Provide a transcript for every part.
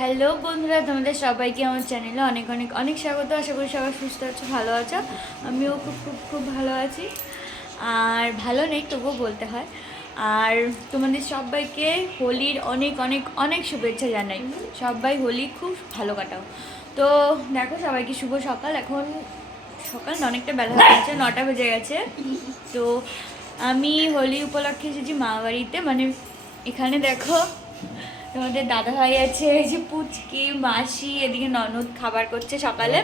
Hello বন্ধুরা, তোমাদের সবাইকে আমার চ্যানেলে অনেক অনেক অনেক স্বাগত। আশা করি সবাই সুস্থ আছো, ভালো আছো। আমিও খুব খুব খুব ভালো আছি, আর ভালো নেই তবুও বলতে হয়। আর তোমাদের সবাইকে হোলির অনেক অনেক অনেক শুভেচ্ছা জানাই। সবাই হোলি খুব ভালো কাটাও। তো দেখো, সবাইকে শুভ সকাল। এখন সকাল না, অনেকটা বেলা হয়ে গেছে, 9টা বেজে গেছে। তো আমি হোলি উপলক্ষে এসেছি মা বাড়িতে, মানে এখানে দেখো তোমাদের দাদা ভাই আছে, এই যে পুচকি মাসি, এদিকে ননদ খাবার করছে সকালে।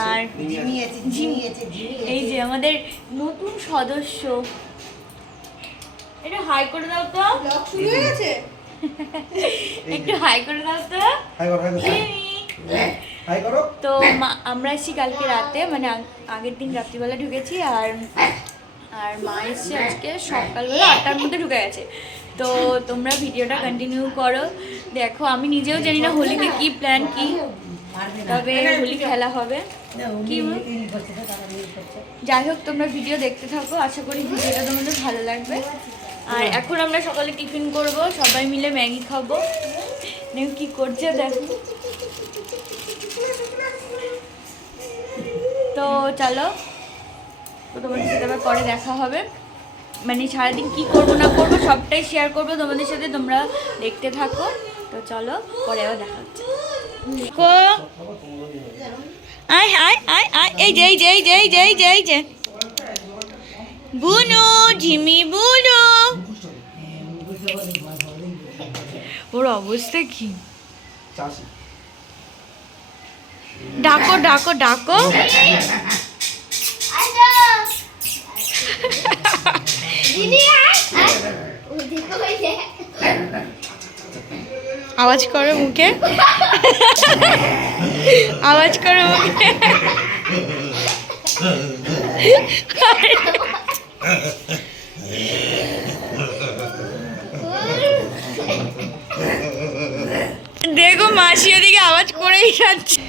আর এই যে আমাদের নতুন সদস্য, এটা হাই করে দাও তো। শুরু হয়ে গেছে, একটু হাই করে দাও তো। তো আমরা এসেছি কালকে রাতে, মানে আগের দিন রাত্রিবেলা ঢুকেছি। আর মা এসছে আজকে সকালবেলা 8টার মধ্যে ঢুকে গেছে। তো তোমরা ভিডিওটা কন্টিনিউ করো, দেখো। আমি নিজেও জানি না হোলিতে কি প্ল্যান, কি তবে হোলি খেলা হবে কি। যাই হোক, তোমরা ভিডিও দেখতে থাকো, আশা করি ভিডিওটা তোমাদের ভালো লাগবে। আর এখন আমরা সকালে টিফিন করব, সবাই মিলে ম্যাগি খাবো। কি করছে দেখো। তো চলো, তোমাদের সাথে আবার পরে দেখা হবে। মানে সারাদিন কি করবো না করবো সবটাই শেয়ার করবো তোমাদের সাথে, তোমরা দেখতে থাকো। তো চলো, পরে আবার দেখা হচ্ছে। আয় আয় আয় আয়, এই যে এই যে এই যে এই যে এই যে এই যে বুনু, ঝিমি বুনু, ওর অবস্থা কি। ডাকো ডাকো ডাকো। আওয়াজ করো মুখে, আওয়াজ করো মুখে। দেখো মাসি ওদিকে আওয়াজ করেই যাচ্ছে।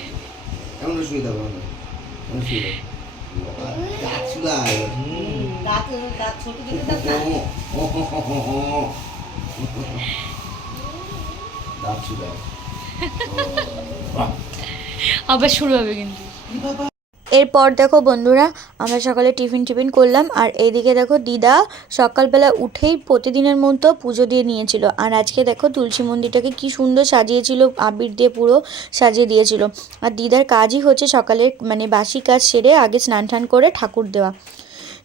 আবার শুরু হবে কিন্তু। এরপর দেখো বন্ধুরা, আমরা সকালে টিফিন করলাম। আর এইদিকে দেখো, দিদা সকালবেলা উঠেই প্রতিদিনের মতো পুজো দিয়ে নিয়েছিল। আর আজকে দেখো তুলসী মন্দিরটাকে কি সুন্দর সাজিয়েছিল, আবির দিয়ে পুরো সাজিয়ে দিয়েছিল। আর দিদার কাজই হচ্ছে সকালে, মানে বাসি কাজ সেরে আগে স্নান টান করে ঠাকুর দেওয়া।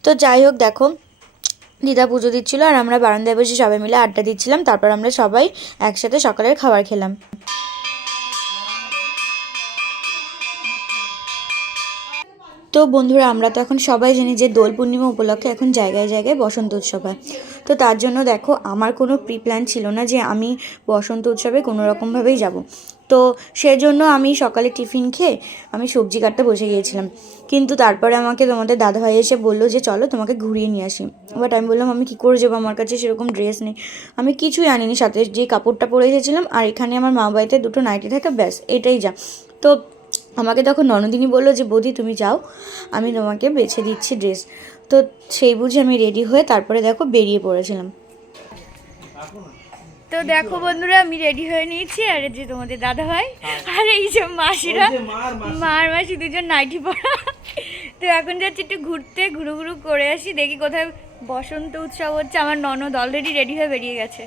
তো যাই হোক, দেখো দিদা পুজো দিচ্ছিলো আর আমরা বারান্দায় বসে সবাই মিলে আড্ডা দিচ্ছিলাম। তারপর আমরা সবাই একসাথে সকালের খাবার খেলাম। তো বন্ধুরা, আমরা তো এখন সবাই জানি যে দোল পূর্ণিমা উপলক্ষে এখন জায়গায় জায়গায় বসন্ত উৎসব হয়। তো তার জন্য দেখো, আমার কোনো প্রি প্ল্যান ছিল না যে আমি বসন্ত উৎসবে কোনো রকমভাবেই যাব। তো সেজন্য আমি সকালে টিফিন খেয়ে আমি সবজি কাটতে বসে গিয়েছিলাম। কিন্তু তারপরে আমাকে তোমাদের দাদাভাই এসে বললো যে চলো তোমাকে ঘুরিয়ে নিয়ে আসি। বাট আমি বললাম আমি কী করে যাবো, আমার কাছে সেরকম ড্রেস নেই, আমি কিছুই আনিনি সাথে। যে কাপড়টা পরে এসেছিলাম আর এখানে আমার মা বাড়িতে দুটো নাইটি থাকে, ব্যাস এটাই যা। তো আমাকে তখন ননদিনী বললো যে বৌদি তুমি যাও, আমি তোমাকে বেছে দিচ্ছি ড্রেস। তো সেই বুঝে আমি রেডি হয়ে তারপরে দেখো বেরিয়ে পড়েছিলাম। তো দেখো বন্ধুরা, আমি রেডি হয়ে নিয়েছি। আর যে তোমাদের দাদা ভাই আর এই যে মাসিরা, মার মাসি দুজন নাইটি পরা। তো এখন যাচ্ছি একটু ঘুরতে, ঘুরু ঘুরু করে আসি, দেখি কোথায় বসন্ত উৎসব হচ্ছে। আমার ননদ অলরেডি রেডি হয়ে বেরিয়ে গেছে,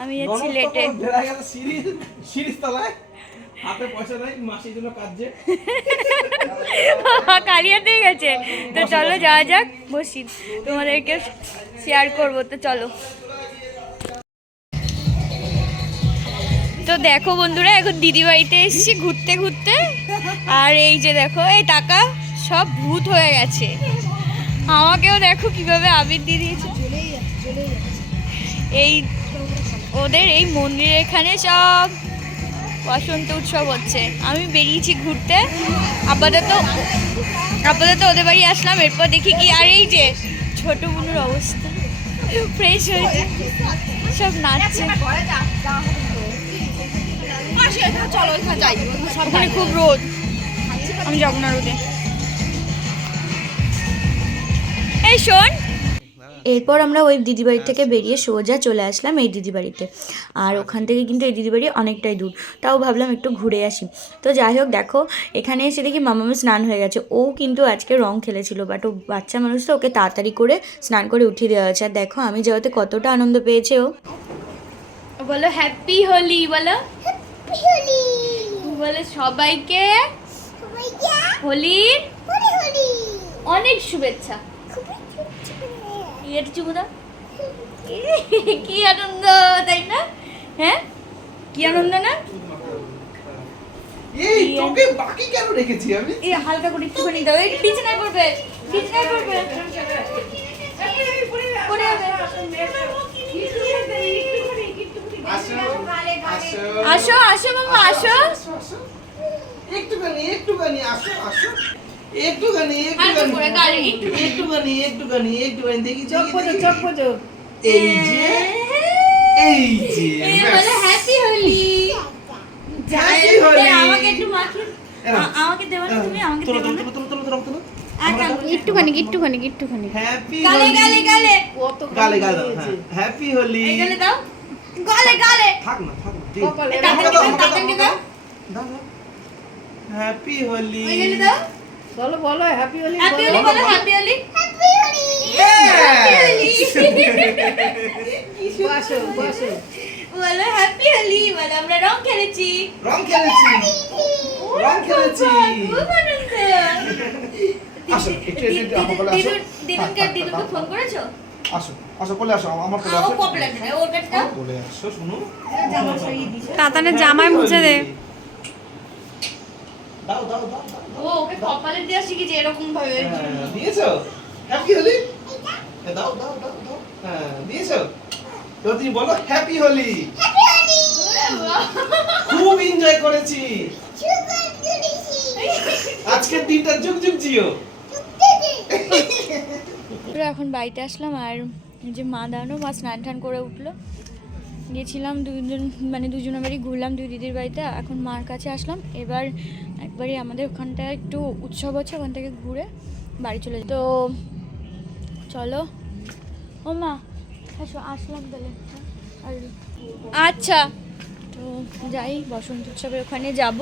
আমি যাচ্ছি লেটে। হাতে পয়সা নাই, মাসির জন্য কাজে কালিয়াতে গেছে। তো চলো যাওয়া যাক, বসি, তোমাদেরকে শেয়ার করবো। তো চলো। তো দেখো বন্ধুরা, এখন দিদি বাড়িতে এসেছি ঘুরতে ঘুরতে। আর এই যে দেখো, এই টাকা সব ভূত হয়ে গেছে। আমাকেও দেখো কিভাবে আবির দিয়ে দিয়েছে। এই ওদের এই মন্দিরের এখানে সব বসন্ত উৎসব হচ্ছে। আমি বেরিয়েছি ঘুরতে, আপাতত ওদের বাড়ি আসলাম। এরপর দেখি কি। আর এই যে ছোট বোনের অবস্থা ফ্রেশ হয়েছে, সব নাচছে। ওখানে খুব রোদ, আমি যাবো না রোদে। এই শোন, এরপর আমরা ওই দিদিবাড়ি থেকে বেরিয়ে সোজা চলে আসলাম এই দিদিবাড়িতে। আর ওখান থেকে কিন্তু এই দিদিবাড়ি অনেকটাই দূর, তাও ভাবলাম একটু ঘুরে আসি। তো যাই হোক, দেখো এখানে এসে দেখি মামাম স্নান হয়ে গেছে। ও কিন্তু আজকে রং খেলেছিল, বাট ও বাচ্চা মানুষ তো, ওকে তাড়াতাড়ি করে স্নান করে উঠিয়ে দেওয়া হয়েছে। আর দেখো আমি যাওয়াতে কতটা আনন্দ পেয়েছে ও। বলো হ্যাপি হোলি, বলো বলো সবাইকে হোলির অনেক শুভেচ্ছা। এটা চুমু দাও। কি আনন্দ, তাই না? হ্যাঁ, কি আনন্দ না? এই তোকে বাকি কেন রেখেছি আমি? এই হালকা করে একটুখানি দাও, এই বিছানায় পড়বে, বিছানায় পড়বে, পড়ে যাবে। আসো আসো মামা, আসো। একটুখানি একটুখানি আসো আসো, একটুখানি হালকা করে গালে একটুখানি একটুখানি একটুখানি দেখি চোখ বোঝো। এই যে এই যে এই বলে হ্যাপি হোলি। Happy Holi! আমাকে একটু মাখিয়ে, আমাকে দেবে না তুমি? আমাকে দেবে না? একটুখানি হ্যাপি গালে গালে গালে কত গালে গালে হ্যাপি হোলি। এই গালে দাও, গালে গালে। থাক না থাক না, কপালে তাড়াতাড়ি দাও, তাড়াতাড়ি দাও। হ্যাপি হোলি। ওই গালে দাও। বলো হ্যাপি হোলি। হ্যাপি হোলি বলো, হ্যাপি হোলি। বসো বলো হ্যাপি হোলি, বলো আমরা রং খেলেছি। রং খেলেছি। খুব আনন্দ। আসো একটু একটু আমার কোলে আসো। দিদুনকে ফোন করেছো? আসো আসো কোলে আসো, আমার কোলে ও আসো। কপলা না, ওর কাছে দাও। কোলে আসো, শুনো। তাতানের জামাই মুছে দে। দাও দাও দাও দাও। ও ওকে কপালে দেওয়া শিখেছে এরকম ভাবে। হ্যাঁ, দিয়েছো? হ্যাপি হোলি। দাও দাও দাও দাও। হ্যাঁ, দিয়েছো? তো তুমি বলো হ্যাপি হোলি। খুব এনজয় করেছি আজকের দিনটা, যুগ যুগ জিও। এখন বাড়িতে আসলাম, আর যে মা দাঁড়ানো, মা স্নান টান করে উঠলো। গেছিলাম দুজনের বাড়ি ঘুরলাম, দুই দিদির বাড়িতে। এখন মার কাছে আসলাম। এবার একবারই আমাদের ওখানটায় একটু উৎসব হচ্ছে, ওখান থেকে ঘুরে বাড়ি চলে যাই। তো চলো। ও মা আসো, আসলাম তাহলে। আচ্ছা, তো যাই, বসন্ত উৎসবের ওখানে যাব।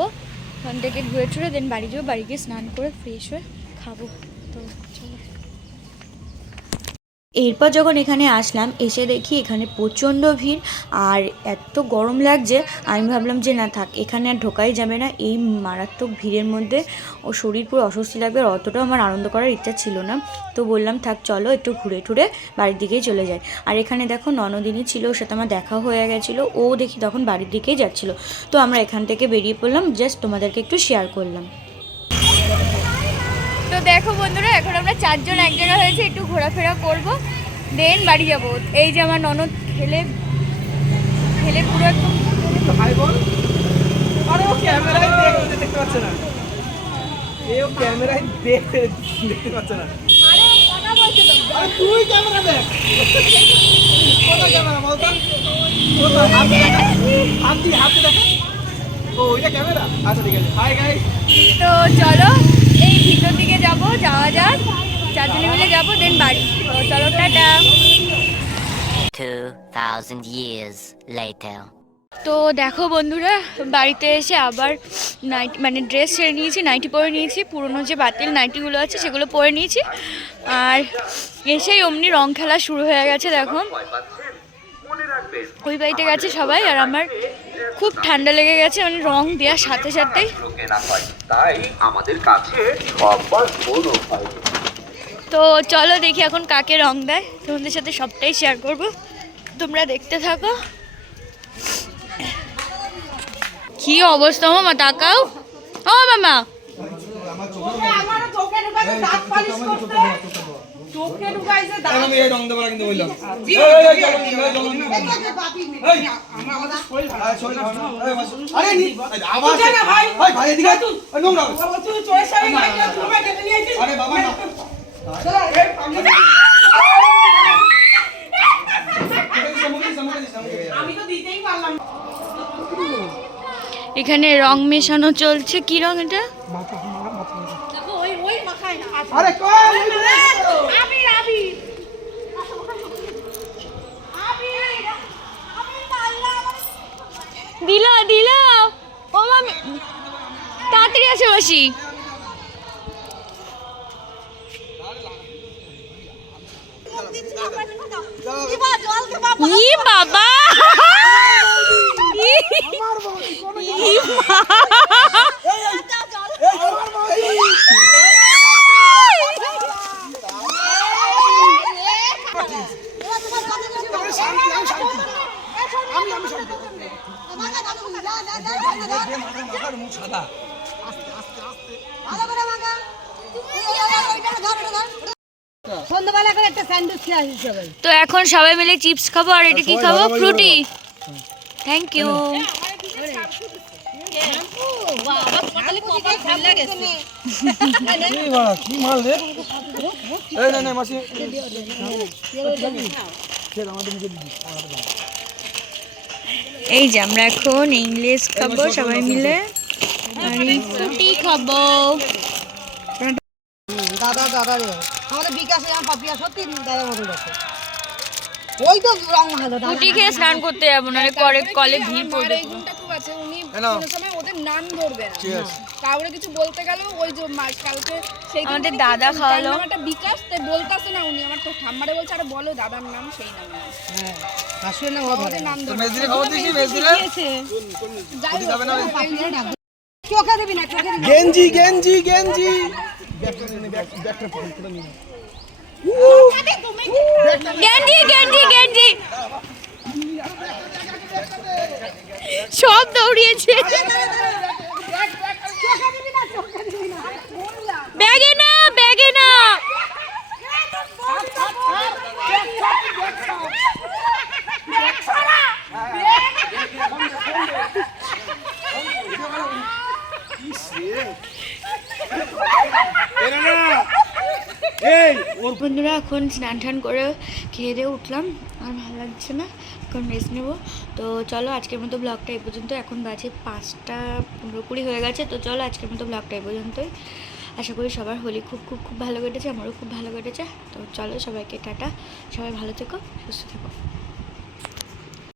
ওখান থেকে ঘুরে টুরে দেন বাড়ি যাবো, বাড়ি গিয়ে স্নান করে ফ্রেশ হয়ে খাবো। তো চলো। এরপর যখন এখানে আসলাম, এসে দেখি এখানে প্রচণ্ড ভিড় আর এত গরম লাগছে। আমি ভাবলাম যে না থাক, এখানে আর ঢোকাই যাবে না, এই মারাত্মক ভিড়ের মধ্যে ও শরীর পুরো অস্বস্তি লাগবে, আর অতটাও আমার আনন্দ করার ইচ্ছা ছিল না। তো বললাম থাক, চলো একটু ঘুরে টুরে বাড়ির দিকেই চলে যাই। আর এখানে দেখো ননদিনী ছিল, ওর সাথে আমার দেখা হয়ে গেছিলো। ও দেখি তখন বাড়ির দিকেই যাচ্ছিলো। তো আমরা এখান থেকে বেরিয়ে পড়লাম, জাস্ট তোমাদেরকে একটু শেয়ার করলাম। তো দেখো বন্ধুরা, এখন আমরা চারজন এক জায়গা হয়েছে, একটু ঘোরাফেরা করবো, দেন বাড়ি যাবো। এই যে আমার ননদ খেলে পুরো একদম। হাই বল। আরে ও ক্যামেরায় দেখতে পাচ্ছে না। ও ক্যামেরায় দেখতে পাচ্ছে না। আরে কথা বলছো তো। আরে তুই ক্যামেরা দেখ। কোথা ক্যামেরা বলতো? কোথা? হাত দিয়ে দেখো। ও ওইটা ক্যামেরা। আচ্ছা ঠিক আছে। Hi guys. তো চলো এই ভিতর দিকে যাওয়া যাক, চারজনে মিলে যাবো, দেন বাড়ি। তো চলো, টাটা। 2000 years later. তো দেখো বন্ধুরা, বাড়িতে এসে আবার নাইটি ড্রেস ছেড়ে নিয়েছি, নাইটি পরে নিয়েছি, পুরনো যে বাতিল নাইটিগুলো আছে সেগুলো পরে নিয়েছি। আর এসেই অমনি রং খেলা শুরু হয়ে গেছে। দেখো ওই বাড়িতে গেছে সবাই, আর আমার খুব ঠান্ডা লেগে গেছে, রং দেওয়ার সাথে সাথেই। তাই আমাদের কাছে সবার বড় হয়। তো চলো দেখি এখন কাকে রং দেয়, তোমাদের সাথে সবটাই শেয়ার করব, তোমরা দেখতে থাকো। কি অবস্থা মামা, তাকাও। ও মামা, আমি এই রং দেবো না কিন্তু বললাম। আরে আবার ভাই ভাই এদিকে আয়। নোংরা আরে বাবা না। এখানে রং মেশানো চলছে। কি রং এটা? আরে কই দিল দিল ও মামি তাড়াতাড়ি আসে বসি ই বাবা সন্ধ্যাবেলা করে একটা স্যান্ডউইচ খেয়ে আসিস সবাই। তো এখন সবাই মিলে চিপস খাবো আর এটা কি খাবো ফ্রুটি থ্যাংক ইউ কি মাল রে এই না না মাসি এই যে আমরা এখন ইংলিশ খাবো সবাই মিলে আর এই ফ্রুটি খাবো দাদা দাদা রে আমাদের বিকাশে আমার পাপিয়া সত্যি দাদা মতো দেখে ওই তো রং হলো ফ্রুটি খেয়ে স্নান করতে যাবো না কলে ভিড় পড়বে এই গুণটা খুব আছে উনি কোনো সময় ওদের নাম ধরবে না কাউরে কিছু বলতে গেল ওই যে কালকে সেই দিন আমাদের থেকে দাদা তার খাওয়ালো। নাম একটা বিকাশ তাই বলতাছে না উনি আমার তো ঠাম্মারে বলছে আরে বলো দাদার নাম সেই নাম হ্যাঁ আসলে না হবে ওদের নাম ধরবে মেজদিরে খবর দিছি মেজদিরে যাই হোক, যাবে না চোখে দিবি না চোখে দিবি গেঞ্জি গেঞ্জি গেঞ্জি গেন্ডি গেন্ডি গেন্ডি সব দৌড়িয়েছে ব্যাগে না ব্যাগে না বন্ধুরা এখন স্নান টান করে খেয়ে দিয়ে উঠলাম আর ভালো লাগছে না এখন রেস্ট নেবো তো চলো আজকের মতো ব্লগটা এই পর্যন্ত এখন বাজে 5:15 হয়ে গেছে তো চলো আজকের মতো ব্লগটা এই পর্যন্তই আশা করি সবার হোলি খুব খুব খুব ভালো কেটেছে আমারও খুব ভালো কেটেছে তো চলো সবাইকে টাটা সবাই ভালো থেকো সুস্থ থেকো